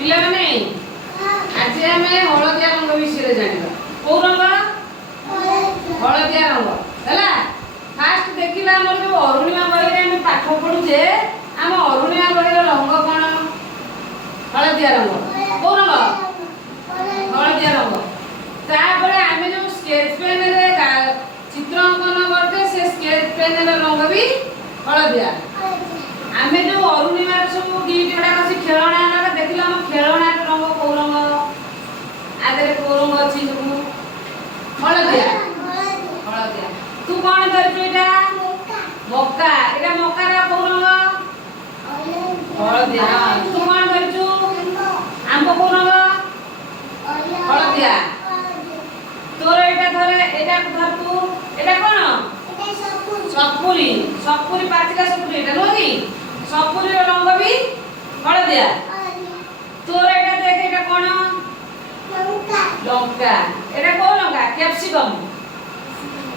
पिला माने आज हमें हलदिया रंग विषय जानिबा को रंग हलदिया रंग हैला फास्ट देखिबा हमर जो अरुणिमा बही रे हम पाठ पढु जे हम अरुणिमा बही रो रंग कोन हलदिया रंग को रंग हलदिया रंग तापर आमे जो स्केच पेन रे चित्र अंकन करते से स्केच पेन रे रंग भी हलदिया आमे जो अरुणिमा सब गिफ्ट गुडा कसी खेलना ना देखिला हम खेलना रंग को रंग आदरे को रंग अछि सब हलदिया हलदिया तू कोन करछु एटा मक्का एटा मक्का रा को रंग हलदिया तू कोन करछु आंबो को रंग हलदिया तोर एटा धरे एटा धर तू एटा कोन सपुरी सपुरी पाचिला सपुरी एटा नो की सपुरी रो रंग भी हलदिया तोर एटा देख एटा कोन लंका लंका एटा को लंका कैप्सिकम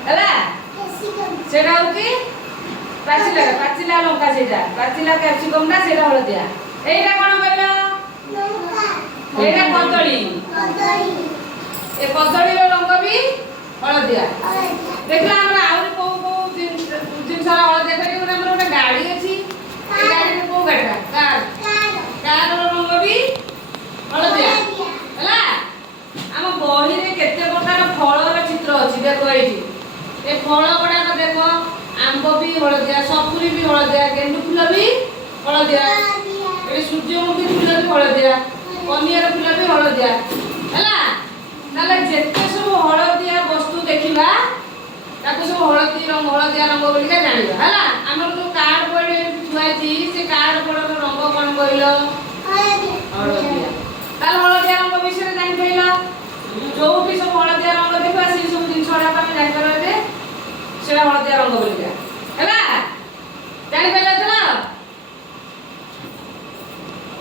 हैला कैप्सिकम सेटा होकी पाचिला लंका सेटा पाचिला कैप्सिकम ना सेटा हलदिया एटा कोन कहला लंका एटा कदली कदली ए कदली रो रंग भी हलदिया देखला हमरा आउरी को जिन सारा हलदिया करी हमरा हमरा गाड़ी अछि ए गाड़ी को गाड़ा कार कार रो रंग भी हलदिया हैला हम बही रे केते प्रकार फल रो चित्र अछि देखो एठी ए फल गुडा को देखो आंबो भी हलदिया सपुरी भी हलदिया गेंडू फूल भी हलदिया ए सूर्यमुखी फूल भी हलदिया कनियर फूल भी हलदिया हैला नाले जेते सब हलदिया वस्तु देखिबा ताको सब हलदिया रंग बोली के जानिबा हैला हमर जो कार्ड बोर्ड छुआची से कार्ड बोर्ड रो रंग कोन कहिलो हलदिया ताल हलदिया रंग विषय जानि कहिलो जो भी सब हलदिया रंग देखबा से सब जिंस वाला हम जानि परबे सेला हलदिया रंग बोली